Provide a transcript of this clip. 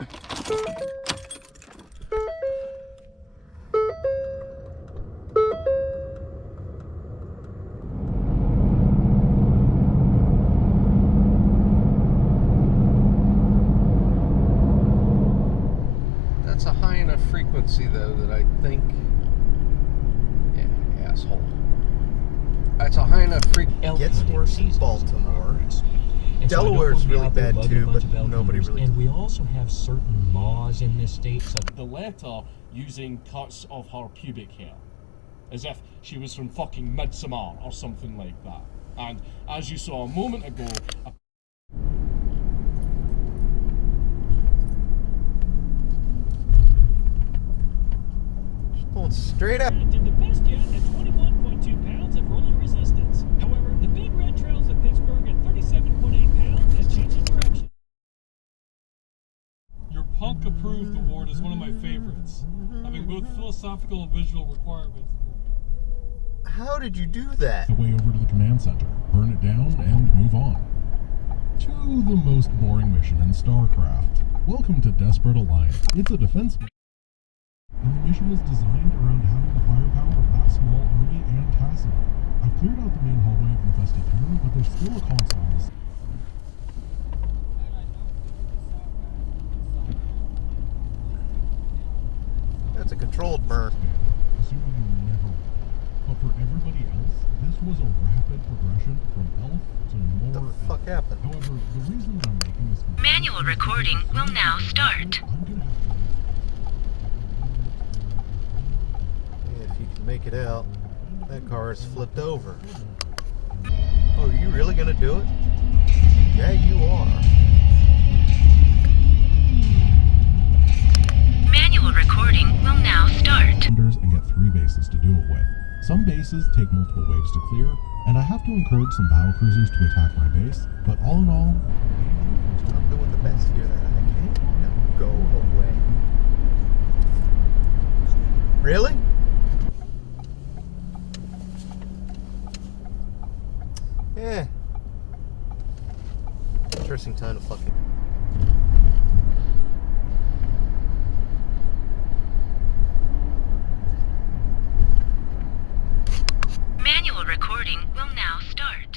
That's a high enough frequency, though, that I think... Yeah, asshole. That's a high enough frequency. It gets worse in Baltimore. Delaware's really bad too, but nobody really... And we also have certain laws in this state. So the letter using cuts of her pubic hair. As if she was from fucking Midsommar or something like that. And as you saw a moment ago... Just pulling straight up. did the best yet at 21.2 pounds of rolling resistance. However, the Big Red trails the Pittsburgh at 37.8 pounds and changing direction. Your punk-approved award is one of my favorites, having both philosophical and visual requirements. How did you do that? The way over to the command center, burn it down, and move on. To the most boring mission in StarCraft. Welcome to Desperate Alliance. It's a defense mission, and the mission is designed around having the firepower of that small army and Tassino. I've cleared out the main hallway of infested Terran, but there's still a console on this. That's a controlled burn. Assuming you never will. But for everybody else, this was a rapid progression from elf to more What the fuck happened? However, the reason that I'm making this Manual recording will now start. I'm gonna have to... If you can make it out, that car is flipped over. Oh, are you really gonna do it? Yeah, you are. Manual recording will now start. And get 3 bases to do it with. Some bases take multiple waves to clear, and I have to encourage some battle cruisers to attack my base, but all in all... I'm doing the best here that I can. Now go away. Really? Yeah. Interesting time to fucking... Manual recording will now start.